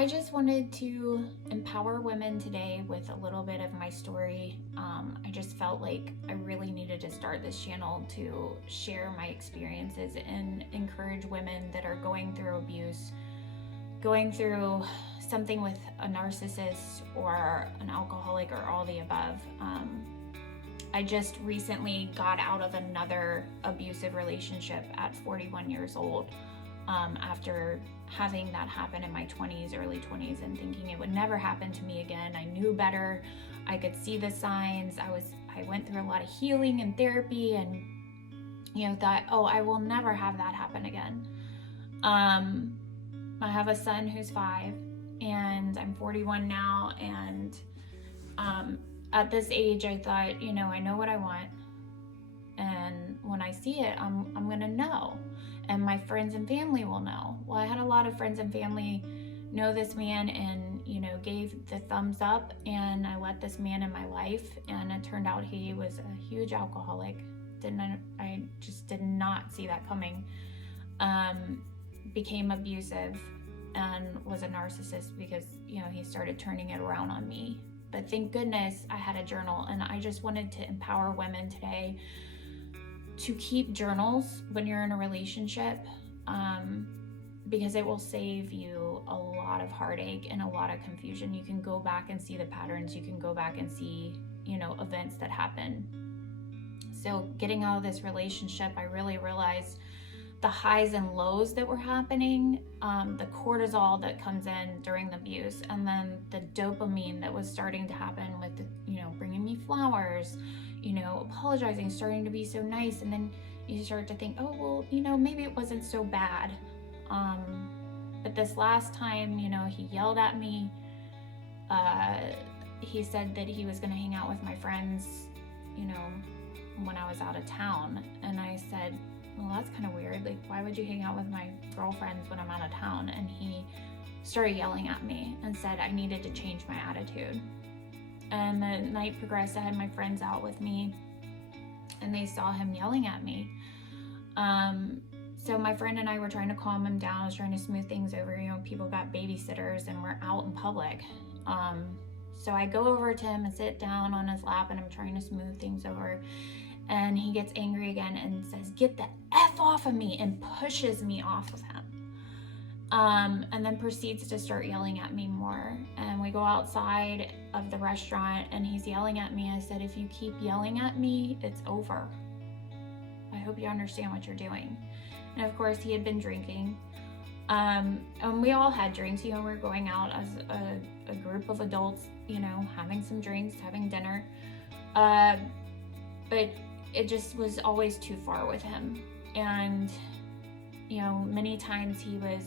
I just wanted to empower women today with a little bit of my story. I just felt like I really needed to start this channel to share my experiences and encourage women that are going through abuse, going through something with a narcissist or an alcoholic or all the above. I just recently got out of another abusive relationship at 41 years old, after having that happen in my 20s, early 20s, and thinking it would never happen to me again. I knew better. I could see the signs. I went through a lot of healing and therapy, and thought, oh, I will never have that happen again. I have a son who's 5, and I'm 41 now, and at this age I thought, I know what I want, and when I see it, I'm gonna know, and my friends and family will know. Well, I had a lot of friends and family know this man and gave the thumbs up, and I let this man in my life, and it turned out he was a huge alcoholic. I just did not see that coming. Became abusive and was a narcissist because he started turning it around on me. But thank goodness I had a journal, and I just wanted to empower women today to keep journals when you're in a relationship, because it will save you a lot of heartache and a lot of confusion. You can go back and see the patterns. You can go back and see, events that happen. So getting out of this relationship, I really realized the highs and lows that were happening, the cortisol that comes in during the abuse, and then the dopamine that was starting to happen with, bringing me flowers, apologizing, starting to be so nice. And then you start to think, oh, well, maybe it wasn't so bad. But this last time, he yelled at me. He said that he was going to hang out with my friends, when I was out of town. And I said, well, that's kind of weird. Like, why would you hang out with my girlfriends when I'm out of town? And he started yelling at me and said I needed to change my attitude. And the night progressed. I had my friends out with me, and they saw him yelling at me. So my friend and I were trying to calm him down. I was trying to smooth things over. People got babysitters, and we're out in public. So I go over to him and sit down on his lap, and I'm trying to smooth things over. And he gets angry again and says, "Get the F off of me," and pushes me off of him. And then proceeds to start yelling at me more. And we go outside of the restaurant, and he's yelling at me. I said, "If you keep yelling at me, it's over. I hope you understand what you're doing." And of course, he had been drinking. And we all had drinks. We were going out as a group of adults, having some drinks, having dinner. But it just was always too far with him. And, many times he was,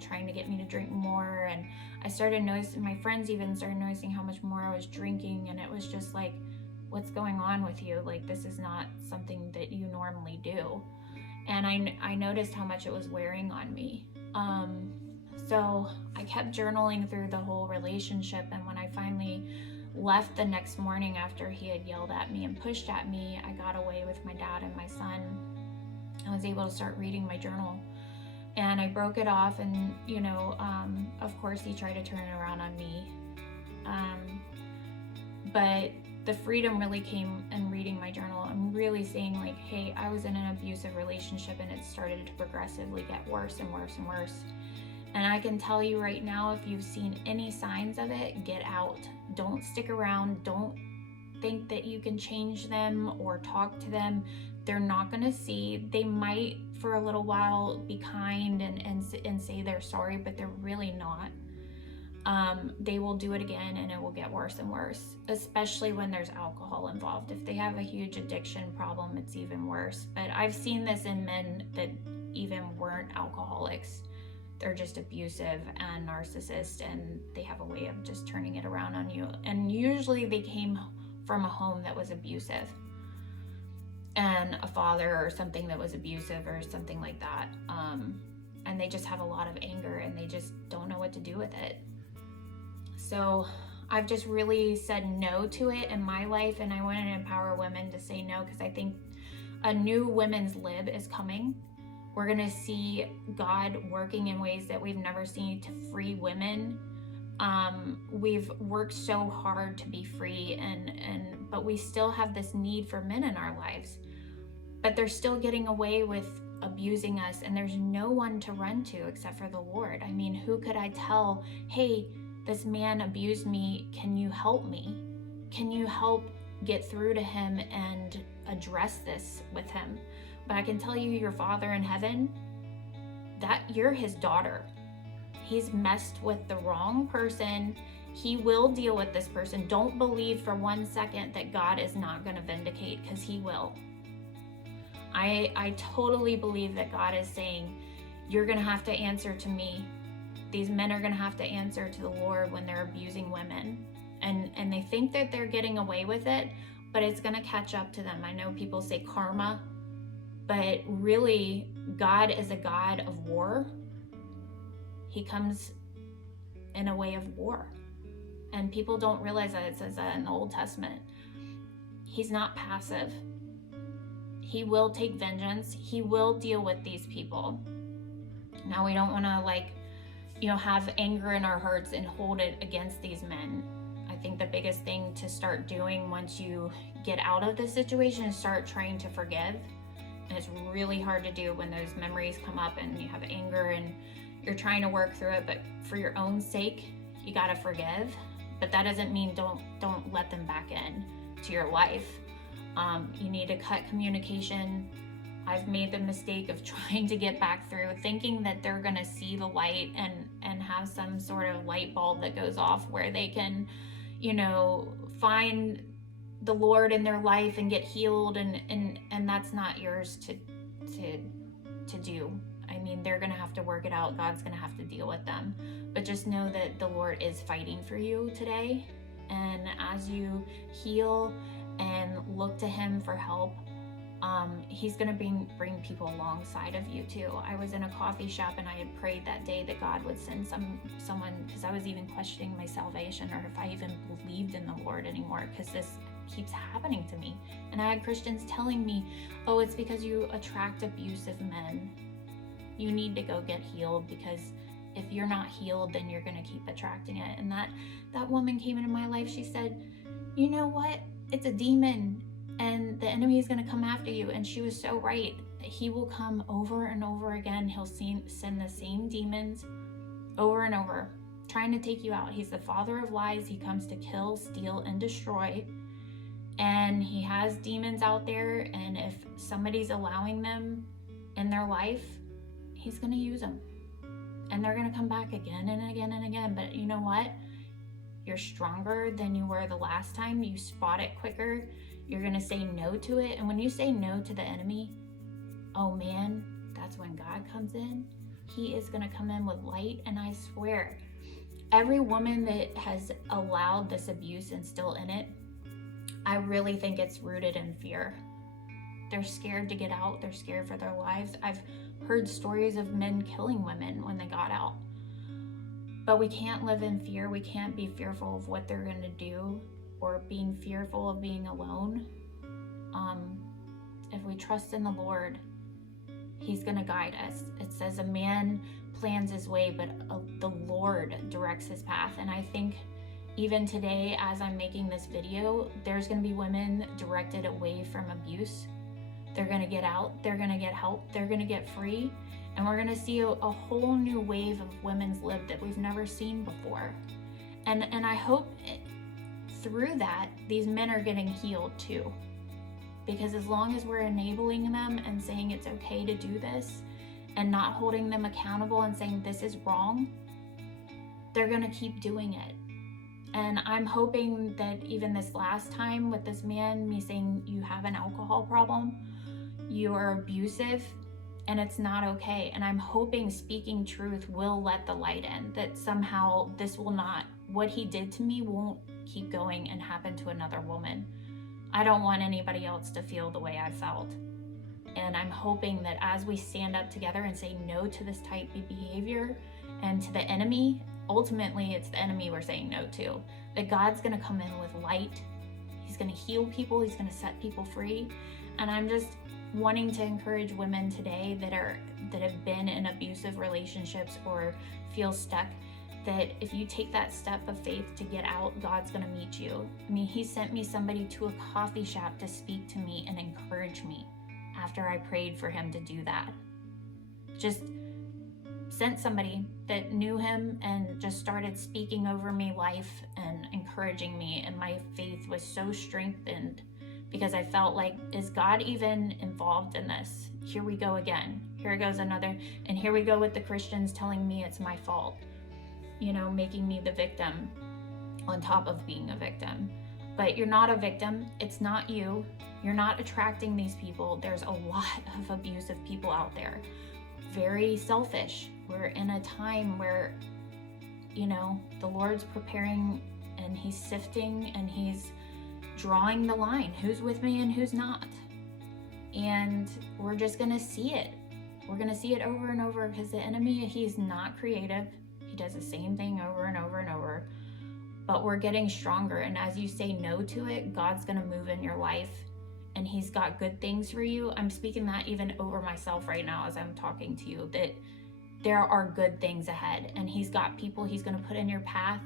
trying to get me to drink more. And I started noticing, my friends even started noticing how much more I was drinking. And it was just like, what's going on with you? Like, this is not something that you normally do. And I noticed how much it was wearing on me. So I kept journaling through the whole relationship. And when I finally left the next morning after he had yelled at me and pushed at me, I got away with my dad and my son. I was able to start reading my journal, and I broke it off. And of course he tried to turn it around on me, but the freedom really came in reading my journal and really saying, like, hey, I was in an abusive relationship, and it started to progressively get worse and worse and worse. And I can tell you right now, if you've seen any signs of it, get out. Don't stick around. Don't think that you can change them or talk to them. They're not going to see. They might for a little while be kind and say they're sorry, but they're really not. They will do it again, and it will get worse and worse, especially when there's alcohol involved. If they have a huge addiction problem, it's even worse. But I've seen this in men that even weren't alcoholics. They're just abusive and narcissist, and they have a way of just turning it around on you. And usually they came from a home that was abusive, and a father or something that was abusive or something like that. And they just have a lot of anger, and they just don't know what to do with it. So I've just really said no to it in my life, and I want to empower women to say no, because I think a new women's lib is coming, We're going to see God working in ways that we've never seen to free women. We've worked so hard to be free, but we still have this need for men in our lives. But they're still getting away with abusing us, and there's no one to run to except for the Lord. I mean, who could I tell, hey, this man abused me, can you help me? Can you help get through to him and address this with him? But I can tell you, your Father in heaven, that you're his daughter. He's messed with the wrong person. He will deal with this person. Don't believe for 1 second that God is not going to vindicate, because he will. I totally believe that God is saying, you're going to have to answer to me. These men are going to have to answer to the Lord when they're abusing women. And they think that they're getting away with it, but it's going to catch up to them. I know people say karma, but really, God is a God of war. He comes in a way of war. And people don't realize that. It says that in the Old Testament. He's not passive. He will take vengeance. He will deal with these people. Now, we don't want to have anger in our hearts and hold it against these men. I think the biggest thing to start doing once you get out of the situation is start trying to forgive. And it's really hard to do when those memories come up and you have anger and you're trying to work through it. But for your own sake, you got to forgive. But that doesn't mean don't let them back in to your life. You need to cut communication. I've made the mistake of trying to get back through, thinking that they're going to see the light and have some sort of light bulb that goes off where they can, find the Lord in their life and get healed. And that's not yours to do. I mean, they're going to have to work it out. God's going to have to deal with them. But just know that the Lord is fighting for you today. And as you heal and look to him for help, he's going to bring people alongside of you too. I was in a coffee shop and I had prayed that day that God would send someone, because I was even questioning my salvation or if I even believed in the Lord anymore, because this keeps happening to me. And I had Christians telling me, oh, it's because you attract abusive men. You need to go get healed, because if you're not healed, then you're going to keep attracting it. And that woman came into my life. She said, you know what? It's a demon and the enemy is going to come after you. And she was so right. He will come over and over again. He'll send the same demons over and over, trying to take you out. He's the father of lies. He comes to kill, steal, and destroy. And he has demons out there. And if somebody's allowing them in their life, he's going to use them. And they're going to come back again and again and again. But you know what? You're stronger than you were the last time. You spot it quicker. You're going to say no to it. And when you say no to the enemy, oh man, that's when God comes in. He is going to come in with light. And I swear, every woman that has allowed this abuse and still in it, I really think it's rooted in fear. They're scared to get out. They're scared for their lives. I've heard stories of men killing women when they got out. But we can't live in fear. We can't be fearful of what they're going to do or being fearful of being alone. If we trust in the Lord, he's going to guide us. It says a man plans his way, but the Lord directs his path. And I think even today, as I'm making this video, there's going to be women directed away from abuse. They're going to get out. They're going to get help. They're going to get free. And we're going to see a whole new wave of women's lived that we've never seen before. And I hope through that, these men are getting healed too. Because as long as we're enabling them and saying it's okay to do this and not holding them accountable and saying this is wrong, they're going to keep doing it. And I'm hoping that even this last time with this man, me saying you have an alcohol problem, you are abusive, and it's not okay. And I'm hoping speaking truth will let the light in, that somehow this will not, what he did to me won't keep going and happen to another woman. I don't want anybody else to feel the way I felt. And I'm hoping that as we stand up together and say no to this type of behavior and to the enemy, ultimately it's the enemy we're saying no to, that God's going to come in with light. He's going to heal people. He's going to set people free. And wanting to encourage women today that have been in abusive relationships or feel stuck, that if you take that step of faith to get out, God's going to meet you. I mean, he sent me somebody to a coffee shop to speak to me and encourage me after I prayed for him to do that. Just sent somebody that knew him and just started speaking over me life and encouraging me, and my faith was so strengthened because I felt like, is God even involved in this? Here we go again. Here goes another, and here we go with the Christians telling me it's my fault, making me the victim on top of being a victim. But you're not a victim. It's not you. You're not attracting these people. There's a lot of abusive people out there. Very selfish. We're in a time where, the Lord's preparing and he's sifting and he's drawing the line. Who's with me and who's not? And we're just going to see it. We're going to see it over and over because the enemy, he's not creative. He does the same thing over and over and over. But we're getting stronger. And as you say no to it, God's going to move in your life. And he's got good things for you. I'm speaking that even over myself right now as I'm talking to you, that there are good things ahead. And he's got people he's going to put in your path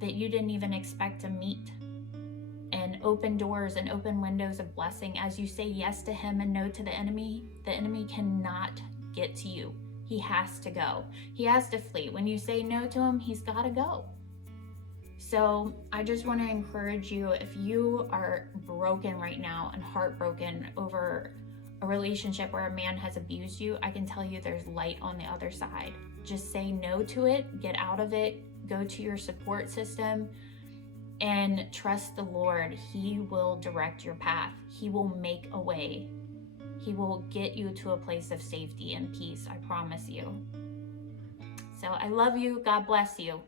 that you didn't even expect to meet. And open doors and open windows of blessing. As you say yes to him and no to the enemy cannot get to you. He has to go. He has to flee. When you say no to him, he's got to go. So I just want to encourage you, if you are broken right now and heartbroken over a relationship where a man has abused you, I can tell you there's light on the other side. Just say no to it, get out of it, go to your support system, and trust the Lord. He will direct your path. He will make a way. He will get you to a place of safety and peace, I promise you. So I love you. God bless you.